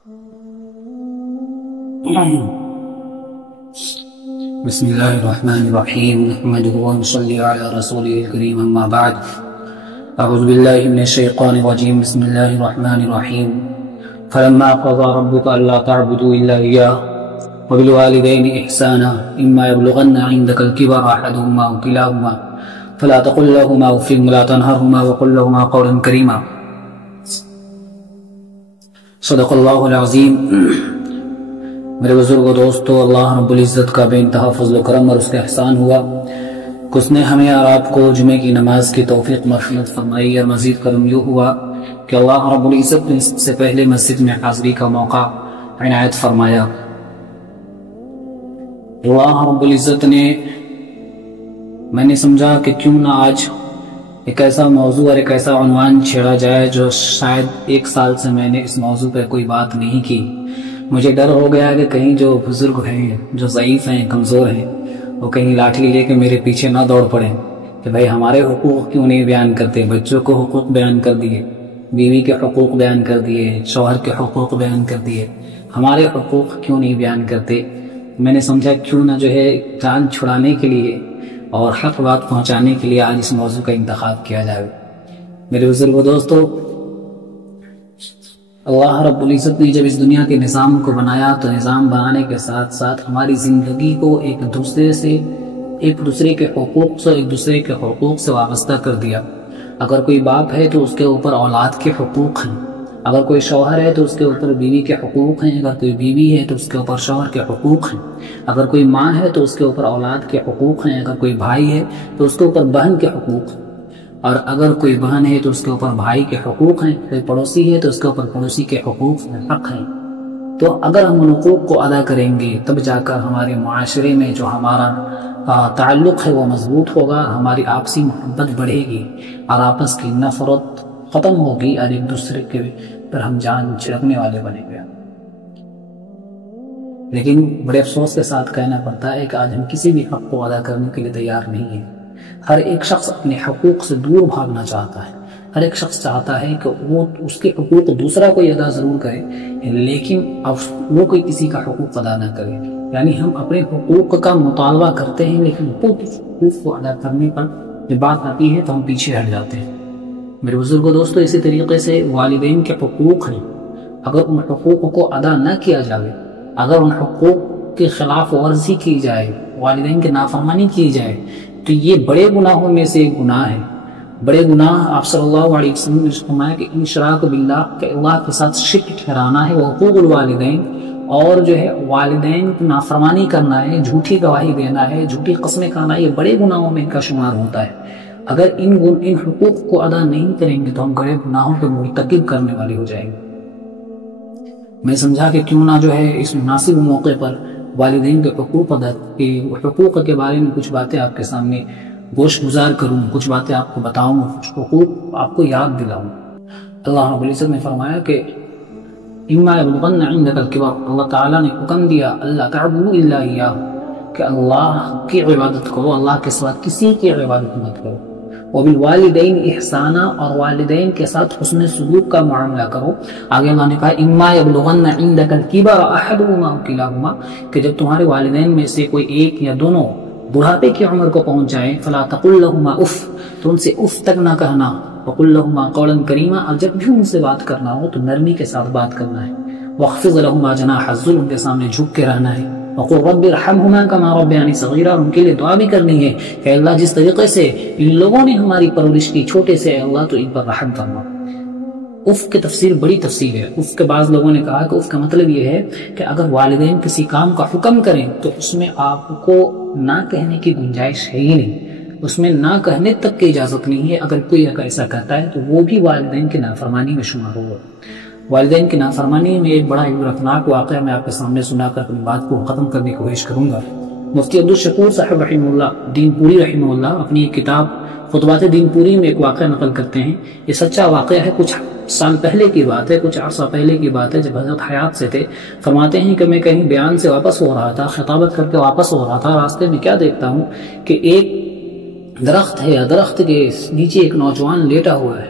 بسم الله الرحمن الرحيم نحمده ونصلي على رسوله الكريم أما بعد أعوذ بالله من الشيطان الرجيم بسم الله الرحمن الرحيم فلما قضى ربك ألا تعبدوا إلا إياه وبالوالدين إحسانا إما يبلغن عندك الكبر أحدهما أو كلاهما فلا تقل لهما أف ولا تنهرهما وقل لهما قولا كريما صدق اللہ العظیم۔ میرے بزرگ و دوستو، اللہ رب العزت کا بے انتہا فضل و کرم اور اس کا احسان ہوا کہ اس نے ہمیں اور آپ کو جمعے کی نماز کی توفیق مرحمت فرمائی، اور مزید کرم یوں ہوا کہ اللہ رب العزت نے سب سے پہلے مسجد میں حاضری کا موقع عنایت فرمایا۔ اللہ رب العزت نے، میں نے سمجھا کہ کیوں نہ آج ایک ایسا موضوع اور ایک ایسا عنوان چھیڑا جائے جو شاید 1 سال سے میں نے اس موضوع پہ کوئی بات نہیں کی۔ مجھے ڈر ہو گیا کہ کہیں جو بزرگ ہیں، جو ضعیف ہیں، کمزور ہیں، وہ کہیں لاٹھی لے کے میرے پیچھے نہ دوڑ پڑیں کہ بھائی ہمارے حقوق کیوں نہیں بیان کرتے۔ بچوں کو حقوق بیان کر دیے، بیوی کے حقوق بیان کر دیے، شوہر کے حقوق بیان کر دیے، ہمارے حقوق کیوں نہیں بیان کرتے۔ میں نے سمجھا کیوں نہ جو ہے جان چھڑانے کے لیے اور حق بات پہنچانے کے لیے آج اس موضوع کا انتخاب کیا جائے۔ میرے بزرگ و دوستو، اللہ رب العزت نے جب اس دنیا کے نظام کو بنایا تو نظام بنانے کے ساتھ ساتھ ہماری زندگی کو ایک دوسرے کے حقوق سے وابستہ کر دیا۔ اگر کوئی باپ ہے تو اس کے اوپر اولاد کے حقوق ہیں، اگر کوئی شوہر ہے تو اس کے اوپر بیوی کے حقوق ہیں، اگر کوئی بیوی ہے تو اس کے اوپر شوہر کے حقوق ہیں، اگر کوئی ماں ہے تو اس کے اوپر اولاد کے حقوق ہیں، اگر کوئی بھائی ہے تو اس کے اوپر بہن کے حقوق ہیں، اور اگر کوئی بہن ہے تو اس کے اوپر بھائی کے حقوق ہیں، کوئی پڑوسی ہے تو اس کے اوپر پڑوسی کے حقوق حق ہیں۔ تو اگر ہم ان حقوق کو ادا کریں گے تب جا کر ہمارے معاشرے میں جو ہمارا تعلق ہے وہ مضبوط ہوگا، ہماری آپسی محبت بڑھے گی اور آپس کی نفرت ختم ہوگی اور ایک دوسرے کے پر ہم جان چھڑکنے والے بنیں گے۔ لیکن بڑے افسوس کے ساتھ کہنا پڑتا ہے کہ آج ہم کسی بھی حق کو ادا کرنے کے لیے تیار نہیں ہیں۔ ہر ایک شخص اپنے حقوق سے دور بھاگنا چاہتا ہے، ہر ایک شخص چاہتا ہے کہ وہ اس کے حقوق دوسرا کوئی ادا ضرور کرے لیکن وہ کوئی کسی کا حقوق ادا نہ کرے۔ یعنی ہم اپنے حقوق کا مطالبہ کرتے ہیں لیکن حقوق کو ادا کرنے پر جب بات آتی ہے تو ہم پیچھے ہٹ جاتے ہیں۔ میرے بزرگ و دوستو، اسی طریقے سے والدین کے حقوق ہیں، اگر ان حقوق کو ادا نہ کیا جائے، اگر ان حقوق کے خلاف ورزی کی جائے، والدین کی نافرمانی کی جائے تو یہ بڑے گناہوں میں سے ایک گناہ ہے۔ بڑے گناہ آپ صلی اللہ علیہ وسلم نے فرمایا کہ اشراک باللہ، کہ اللہ کے ساتھ شرک ٹھہرانا ہے، وہ حقوق الوالدین، اور جو ہے والدین کی نافرمانی کرنا ہے، جھوٹی گواہی دینا ہے، جھوٹی قسمیں کھانا ہے، یہ بڑے گناہوں میں ان کا شمار ہوتا ہے۔ اگر ان حقوق کو ادا نہیں کریں گے تو ہم بڑے گناہوں کے مرتکب کرنے والے ہو جائیں گے۔ میں سمجھا کہ کیوں نہ جو ہے اس مناسب موقع پر والدین کے حقوق کے بارے میں کچھ باتیں آپ کے سامنے گوش گزار کروں، کچھ باتیں آپ کو بتاؤں، کچھ حقوق آپ کو یاد دلاؤں۔ اللہ رب العزت نے فرمایا کہ اما یبلغن عندک الکبر، اللہ تعالیٰ نے حکم دیا اللہ تعبدوا الا ایاہ، کہ اللہ کی عبادت کرو، اللہ کے سوا کسی کی عبادت مت کرو۔ وبالوالدین احسانا، اور والدین کے ساتھ حسن سلوک کا معاملہ کرو۔ آگے اللہ نے کہا اما یبلغن عندک الکبر احدهما او کلاهما، کہ جب تمہارے والدین میں سے کوئی ایک یا دونوں بڑھاپے کی عمر کو پہنچ جائیں فلا تقل لهما اف، تو ان سے اف تک نہ کہنا، وقل لهما قولا کریما، اور جب بھی ان سے بات کرنا ہو تو نرمی کے ساتھ بات کرنا ہے۔ واخفض لهما جناح الذل، ان کے سامنے جھک کے رہنا ہے۔ وقل رب ارحمهما كما ربياني صغيرا، ان کے لیے دعا بھی کرنی ہے کہ اللہ جس طریقے سے ان لوگوں نے ہماری پرورش کی چھوٹے سے، اللہ تو ان پر رحم فرما۔ اف کی تفسیر بڑی تفسیر ہے۔ اف کے بعض لوگوں نے کہا کہ اف کا مطلب یہ ہے کہ اگر والدین کسی کام کا حکم کریں تو اس میں آپ کو نہ کہنے کی گنجائش ہے ہی نہیں، اس میں نہ کہنے تک کی اجازت نہیں ہے۔ اگر کوئی ایسا کہتا ہے تو وہ بھی والدین کی نافرمانی میں شمار ہوگا۔ والدین کی نافرمانی میں ایک بڑا عبرتناک واقعہ میں آپ کے سامنے سنا کر اپنی بات کو ختم کرنے کی کوشش کروں گا۔ مفتی عبدالشکور صاحب رحمہ اللہ دین پوری رحمہ اللہ اپنی ایک کتاب خطبات دین پوری میں ایک واقعہ نقل کرتے ہیں۔ یہ سچا واقعہ ہے، کچھ سال پہلے کی بات ہے، کچھ عرصہ پہلے کی بات ہے، جب حضرت حیات سے تھے۔ فرماتے ہیں کہ میں کہیں بیان سے واپس ہو رہا تھا، خطابت کر کے واپس ہو رہا تھا، راستے میں کیا دیکھتا ہوں کہ ایک درخت ہے، درخت کے نیچے ایک نوجوان لیٹا ہوا ہے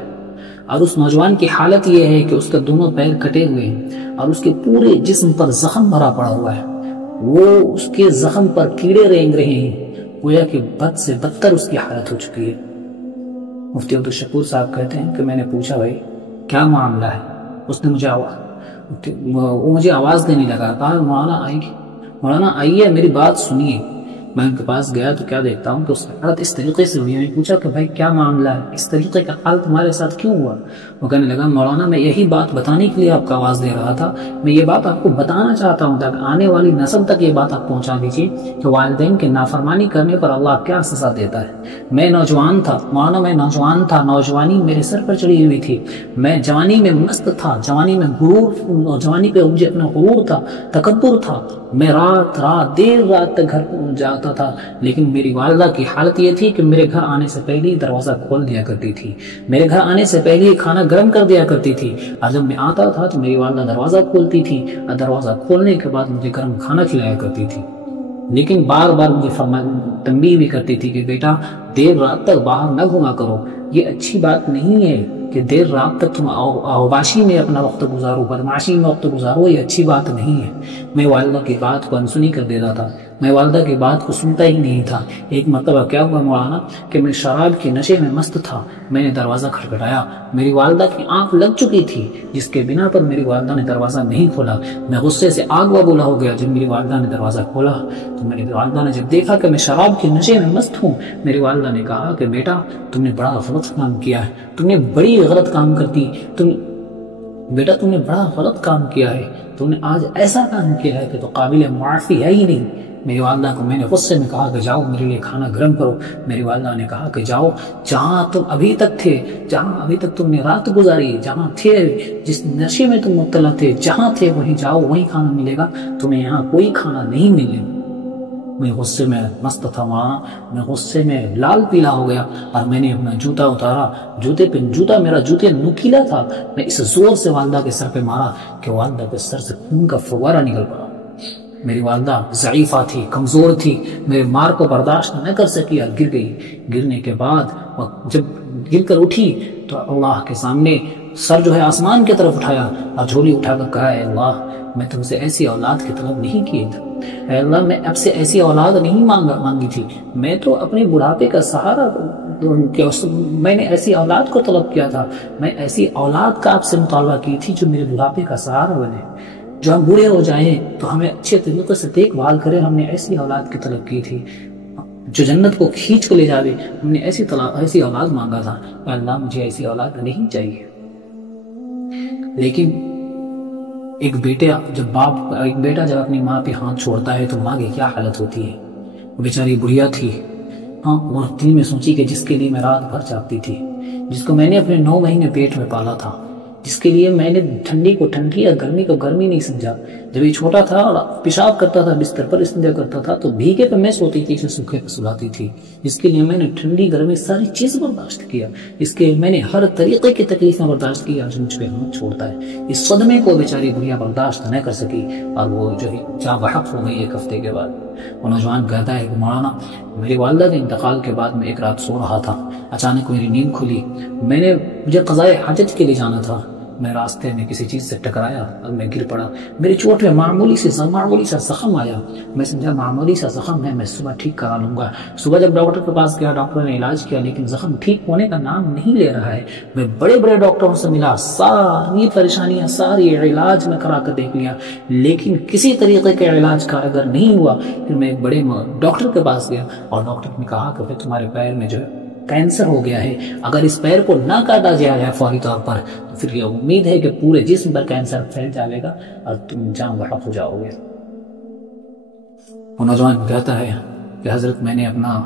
اور اس نوجوان کی حالت یہ ہے کہ اس کا دونوں پیر کٹے ہوئے ہیں اور اس کے پورے جسم پر زخم بھرا پڑا ہوا ہے، وہ اس کے زخم پر کیڑے رینگ رہے ہیں، گویا کہ بد سے بدتر اس کی حالت ہو چکی ہے۔ مفتی عبدالشکور صاحب کہتے ہیں کہ میں نے پوچھا بھائی کیا معاملہ ہے؟ اس نے مجھے آواز دینے لگا، کہا مولانا آئیے میری بات سنیے۔ میں ان کے پاس گیا تو کیا دیکھتا ہوں کہ اس کی حالت اس طریقے سے ہوئی ہے۔ میں پوچھا کہ بھائی کیا معاملہ ہے، اس طریقے کا حال تمہارے ساتھ کیوں ہوا؟ وہ کہنے لگا مولانا میں یہی بات بتانے کے لیے آپ کو آواز دے رہا تھا، میں یہ بات آپ کو بتانا چاہتا ہوں تاکہ آنے والی نسل تک یہ بات آپ پہنچا دیجیے کہ والدین کے نافرمانی کرنے پر اللہ کیا سزا دیتا ہے۔ میں نوجوان تھا مولانا، میں نوجوان تھا، نوجوانی میرے سر پر چڑھی ہوئی تھی، میں جوانی میں مست تھا، جوانی میں غرور، جوانی پہ مجھے اپنا غرور تھا، تکبر تھا، میں دیر رات تک گھر جاتا تھا، لیکن میری والدہ کی حالت یہ تھی کہ میرے گھر آنے سے پہلے ہی دروازہ کھول دیا کرتی تھی، میرے گھر آنے سے پہلے ہی کھانا گرم کر دیا کرتی تھی، اور جب میں آتا تھا تو میری والدہ دروازہ کھولتی تھی اور دروازہ کھولنے کے بعد مجھے گرم کھانا کھلایا کرتی تھی، لیکن بار بار مجھے تنبیہ بھی کرتی تھی کہ بیٹا دیر رات تک باہر نہ گھوما کرو، یہ اچھی بات نہیں ہے کہ دیر رات تک تم اوباشی میں اپنا وقت گزارو، بدمعاشی میں وقت گزارو، یہ اچھی بات نہیں ہے۔ میں والدہ کی بات کو انسنی کر دیتا تھا، میں والدہ کی بات کو سنتا ہی نہیں تھا۔ ایک مرتبہ کیا ہوا مولانا کہ میں شراب کے نشے میں مست تھا، میں نے دروازہ کھٹکھٹایا، میری والدہ کی آنکھ لگ چکی تھی جس کے بنا پر میری والدہ نے دروازہ نہیں کھولا۔ میں غصے سے آگ ببولا ہو گیا۔ جب میری والدہ نے دروازہ کھولا تو میری والدہ نے جب دیکھا کہ میں شراب کے نشے میں مست ہوں، میری والدہ نے کہا کہ بیٹا تم نے بڑا غلط کام کیا ہے، تم نے بڑی غلط کام کرتی، بیٹا تم نے بڑا غلط کام کیا ہے، تم نے آج ایسا کام کیا ہے کہ تو قابل معافی ہے ہی نہیں۔ میری والدہ کو میں نے غصے میں کہا کہ جاؤ میرے لیے کھانا گرم کرو۔ میری والدہ نے کہا کہ جاؤ جہاں تم ابھی تک تھے، جہاں ابھی تک تم نے رات گزاری، جہاں تھے، جس نشے میں تم مبتلا تھے، جہاں تھے وہیں جاؤ، وہیں کھانا ملے گا، تمہیں یہاں کوئی کھانا نہیں ملے گا۔ میں غصے میں مست تھا وہاں، میں غصے میں لال پیلا ہو گیا اور میں نے اپنا جوتا اتارا، جوتا میرا جوتے نوکیلا تھا، میں اس زور سے والدہ کے سر پہ مارا کہ والدہ کے سر سے خون کا فوارہ نکل پڑا۔ میری والدہ ضعیفہ تھی، کمزور تھی، میرے مار کو برداشت نہ کر سکی اور گر گئی۔ گرنے کے بعد جب گر کر اٹھی تو اللہ کے سامنے سر جو ہے آسمان کی طرف اٹھایا اور جھولی اٹھا کر کہا اے اللہ میں تم سے ایسی اولاد کی طلب نہیں کی تھی، اے اللہ میں اب سے ایسی اولاد نہیں مانگی تھی، میں تو اپنے بڑھاپے کا سہارا، میں نے ایسی اولاد کو طلب کیا تھا، میں ایسی اولاد کا آپ سے مطالبہ کی تھی جو میرے بڑھاپے کا سہارا بنے، جو ہم بوڑھے ہو جائیں تو ہمیں اچھے طریقے سے دیکھ بھال کرے، ہم نے ایسی اولاد کی طلب کی تھی جو جنت کو کھینچ کے لے جاوے، ہم نے ایسی اولاد مانگا تھا، اے اللہ مجھے ایسی اولاد نہیں چاہیے۔ لیکن ایک بیٹا جب اپنی ماں پہ ہاتھ چھوڑتا ہے تو ماں کی کیا حالت ہوتی ہے۔ وہ بیچاری بڑھیا تھی، وہ دل میں سوچی کہ جس کے لیے میں رات بھر جاگتی تھی، جس کو میں نے اپنے 9 مہینے پیٹ میں پالا تھا، جس کے لیے میں نے ٹھنڈی کو ٹھنڈی اور گرمی کو گرمی نہیں سمجھا، جب یہ چھوٹا تھا اور پیشاب کرتا تھا بستر پر استنجا کرتا تھا تو بھیگے پہ میں سوتی تھی، اسے سوکھے پہ سلاتی تھی، اس کے لیے میں نے ٹھنڈی گرمی ساری چیز برداشت کیا، اس کے میں نے ہر طریقے کی تکلیفیں برداشت کی، آج مجھ پہ ہاتھ چھوڑتا ہے۔ اس صدمے کو بیچاری بڑھیا برداشت نہ کر سکی اور وہ جو ہے جاں بحق ہو گئی 1 ہفتے کے بعد۔ وہ نوجوان کہتا ہے کہ مولانا میری والدہ کے انتقال کے بعد میں ایک رات سو رہا تھا، اچانک میری نیند کھلی، مجھے قضائے حاجت کے لیے جانا تھا، میں راستے میں کسی چیز سے ٹکرایا اور میں گر پڑا، میری چوٹ میں معمولی سا زخم آیا، میں سمجھا معمولی سا زخم ہے، میں صبح ٹھیک کرا لوں گا۔ صبح جب ڈاکٹر کے پاس گیا، ڈاکٹر نے علاج کیا لیکن زخم ٹھیک ہونے کا نام نہیں لے رہا ہے۔ میں بڑے بڑے ڈاکٹروں سے ملا، ساری پریشانیاں، ساری علاج میں کرا کر دیکھ لیا، لیکن کسی طریقے کے علاج کا اگر نہیں ہوا پھر میں ایک بڑے ڈاکٹر کے پاس گیا اور ڈاکٹر نے کہا کہ تمہارے پیر میں جو ہے کینسر ہو گیا ہے، اگر اس پیر کو نہ کاٹا جائے فوری طور پر تو پھر یہ امید ہے کہ پورے جسم پر کینسر پھیل جائے گا اور تم جاں بحق ہو جاؤ گے۔ وہ نوجوان کہتا ہے کہ حضرت میں نے اپنا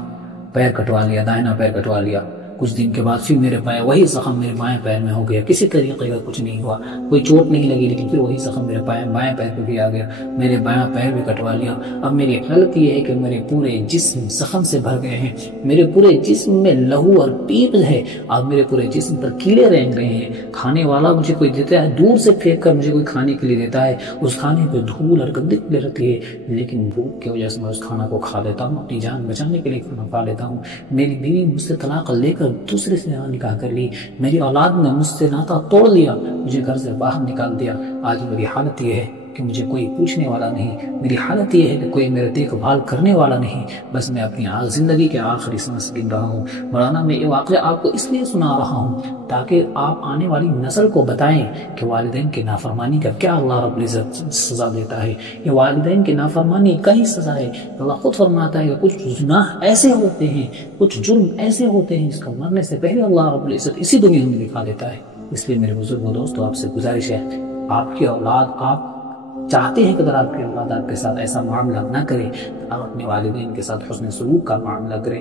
پیر کٹوا لیا، دائنا پیر کٹوا لیا، کچھ دن کے بعد پھر میرے وہی زخم میرے بائیں پیر میں ہو گیا، کسی طریقے کا کچھ نہیں ہوا، کوئی چوٹ نہیں لگی، لیکن پھر وہی زخم میرے بائیں پیر پہ بھی آ گیا، میرے بائیں پیر بھی کٹوا لیا۔ اب میری حالت یہ ہے کہ میرے پورے جسم زخم سے بھر گئے ہیں، میرے پورے جسم میں لہو اور پیپ ہے اور میرے پورے جسم پر کیڑے رینگ رہے ہیں، کھانے والا مجھے کوئی دیتا ہے، دور سے پھینک کر مجھے کوئی کھانے کے لیے دیتا ہے، اس کھانے پہ دھول اور گندگی رہتی ہے، لیکن بھوک کی وجہ سے میں اس کھانا کو کھا لیتا ہوں، اپنی جان بچانے کے لیے کھانا کھا لیتا ہوں۔ میری بیوی مجھ سے طلاق لے کر کر دوسرے سے نکاح کر لی، میری اولاد نے مجھ سے ناطا توڑ لیا، مجھے گھر سے باہر نکال دیا، آج میری حالت یہ ہے کہ مجھے کوئی پوچھنے والا نہیں، میری حالت یہ ہے کہ کوئی میرے دیکھ بھال کرنے والا نہیں، بس میں اپنی زندگی کے آخری سانس گن رہا ہوں۔ مولانا میں یہ واقعہ آپ کو اس لیے سنا رہا ہوں تاکہ آپ آنے والی نسل کو بتائیں کہ والدین کی نافرمانی کا کیا اللہ رب العزت سزا دیتا ہے۔ یہ والدین کی نافرمانی کا ہی سزا ہے۔ اللہ خود فرماتا ہے کہ کچھ گناہ ایسے ہوتے ہیں، کچھ جرم ایسے ہوتے ہیں جس کا مرنے سے پہلے اللہ رب العزت اسی دنیا میں دکھا دیتا ہے۔ اس لیے میرے بزرگ دوستو، آپ سے گزارش ہے، آپ کی اولاد، آپ چاہتے ہیں کہ اگر آپ کی اولاد آپ کے ساتھ ایسا معاملہ نہ کرے تو آپ اپنے والدین کے ساتھ حسن سلوک کا معاملہ کریں۔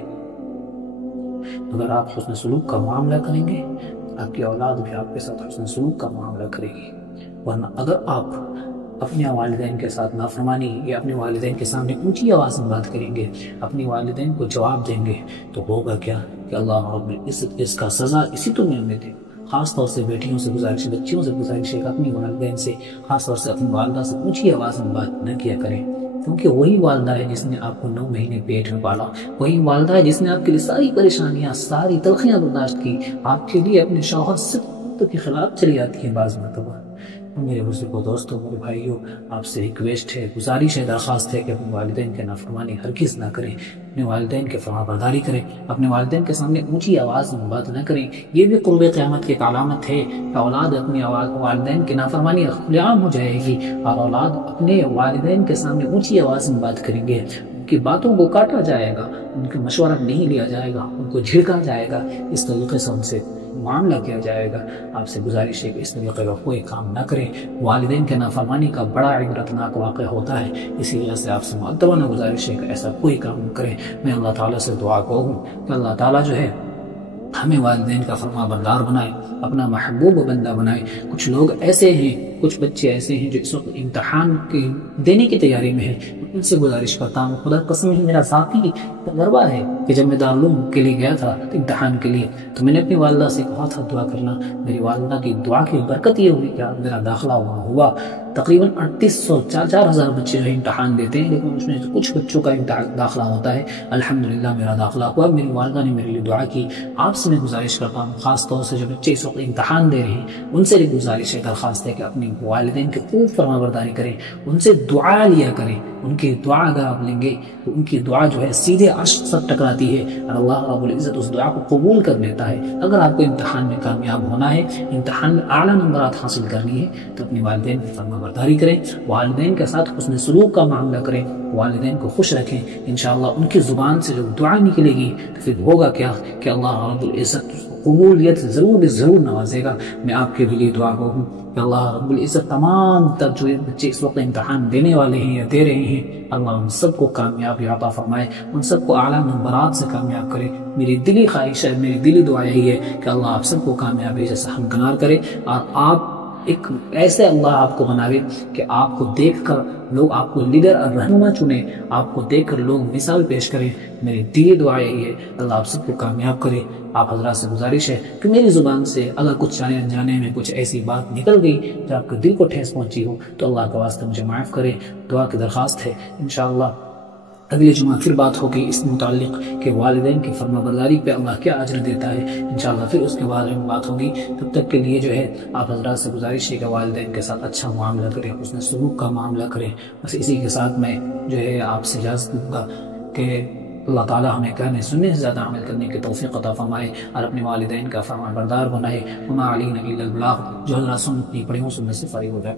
اگر آپ حسن سلوک کا معاملہ کریں گے آپ کی اولاد بھی آپ کے ساتھ حسن سلوک کا معاملہ کرے گی، ورنہ اگر آپ اپنے والدین کے ساتھ نافرمانی یا اپنے والدین کے سامنے اونچی آواز میں بات کریں گے، اپنی والدین کو جواب دیں گے، تو ہوگا کیا کہ اللہ رب العزت اس کا سزا اسی دنیا میں دے۔ خاص طور سے بیٹیوں سے گزارش، بچیوں سے گزارش ہے کہ اپنی والدین سے، خاص طور سے اپنی والدہ سے اونچی آواز میں بات نہ کیا کریں، کیونکہ وہی والدہ ہے جس نے آپ کو 9 مہینے پیٹ میں پالا، وہی والدہ ہے جس نے آپ کے لیے ساری پریشانیاں، ساری تلخیاں برداشت کی، آپ کے لیے اپنے شوہر سے کے خلاف چلی جاتی ہے بعض مرتبہ۔ میرے بزرگوں، دوستوں، میرے بھائیوں، آپ سے ریکویسٹ ہے، گزارش ہے، درخواست ہے کہ اپنے والدین کے نافرمانی ہرگز نہ کریں، اپنے والدین کے فرما برداری کریں، اپنے والدین کے سامنے اونچی آواز میں بات نہ کریں۔ یہ بھی قرب قیامت کی علامت ہے کہ اولاد اپنی والدین کی نافرمانی کھلے عام ہو جائے گی، اور اولاد اپنے والدین کے سامنے اونچی آواز میں بات کریں گے، ان کی باتوں کو کاٹا جائے گا، ان کا مشورہ نہیں لیا جائے گا، ان کو جھڑکا جائے گا، اس طریقے سے ان سے معاملہ کیا جائے گا۔ آپ سے گزارش ہے کہ اس طریقے کا کوئی کام نہ کریں۔ والدین کے نافرمانی کا بڑا عبرتناک واقعہ ہوتا ہے، اسی وجہ سے آپ سے مؤدبانہ گزارش ہے کہ ایسا کوئی کام نہ کریں۔ میں اللہ تعالیٰ سے دعا کروں کہ اللہ تعالیٰ جو ہے ہمیں والدین کا فرما بردار بنائے، اپنا محبوب بندہ بنائے۔ کچھ لوگ ایسے ہیں، کچھ بچے ایسے ہیں جو اس وقت امتحان دینے کی تیاری میں ہیں، ان سے گزارش کرتا ہوں، خدا قسم ہے میرا ذاتی تجربہ ہے کہ جب میں دارالعلوم کے لیے گیا تھا امتحان کے لیے، تو میں نے اپنی والدہ سے کہا تھا دعا کرنا۔ میری والدہ کی دعا کی برکت یہ ہوئی کہ میرا داخلہ وہاں ہوا۔ تقریباً 3800-4000 بچے جو امتحان دیتے ہیں، لیکن اس میں کچھ بچوں کا داخلہ ہوتا ہے۔ الحمدللہ میرا داخلہ ہوا، میری والدہ نے میرے لیے دعا کی۔ آپ سے میں گزارش کرتا ہوں، خاص طور سے جو بچے اس وقت امتحان دے رہے ہیں، ان سے گزارش ہے، درخواست ہے کہ اپنی والدین کی خوب فرما برداری کریں، ان سے دعا لیا کریں۔ ان کی دعا اگر آپ لیں گے تو ان کی دعا جو ہے سیدھے عرش سے ٹکراتی ہے، اور اللہ رب العزت اس دعا کو قبول کر لیتا ہے۔ اگر آپ کو امتحان میں کامیاب ہونا ہے، امتحان میں اعلیٰ نمبرات حاصل کرنی ہے، تو اپنی والدین کی فرما برداری کریں، والدین کے ساتھ حسن سلوک کا معاملہ کریں، والدین کو خوش رکھیں۔ انشاءاللہ ان کی زبان سے جو دعا نکلے گی تو پھر ہوگا کیا کہ اللہ رب العزت قبولیت ضرور نوازے گا۔ میں آپ کے لیے دعا کروں کہ اللہ رب العزت تمام تر جو بچے اس وقت امتحان دینے والے ہیں یا دے رہے ہیں، اللہ ان سب کو کامیابی عطا فرمائے، ان سب کو اعلیٰ نمبرات سے کامیاب کرے۔ میری دلی خواہش ہے، میری دلی دعا یہی ہے کہ اللہ آپ سب کو کامیابی سے ہمکنار کرے، اور آپ ایک ایسے اللہ آپ کو بناوے کہ آپ کو دیکھ کر لوگ آپ کو لیڈر اور رہنما چنے، آپ کو دیکھ کر لوگ مثال پیش کریں۔ میری دلی دعا یہی ہے، اللہ آپ سب کو کامیاب کرے۔ آپ حضرات سے گزارش ہے کہ میری زبان سے اگر کچھ جانے انجانے میں کچھ ایسی بات نکل گئی جو آپ کے دل کو ٹھیس پہنچی ہو تو اللہ کا واسطہ مجھے معاف کرے، دعا کی درخواست ہے۔ انشاءاللہ اگلے جمعہ پھر بات ہوگی اس متعلق کہ والدین کی فرما برداری پہ اللہ کیا اجر دیتا ہے، انشاءاللہ پھر اس کے بعد میں بات ہوگی۔ تب تک کے لیے جو ہے آپ حضرات سے گزارش ہے کہ والدین کے ساتھ اچھا معاملہ کریں، اس نے سلوک کا معاملہ کریں۔ بس اسی کے ساتھ میں جو ہے آپ سے اجازت دوں گا کہ اللہ تعالیٰ ہمیں کہنے سننے سے زیادہ عمل کرنے کی توفیق عطا فرمائے اور اپنے والدین کا فرمان بردار بنائے۔ وما علینا الا البلاغ، جو حضرات سنت نہیں پڑھی ہوں سننے سے فارغ ہو جائے۔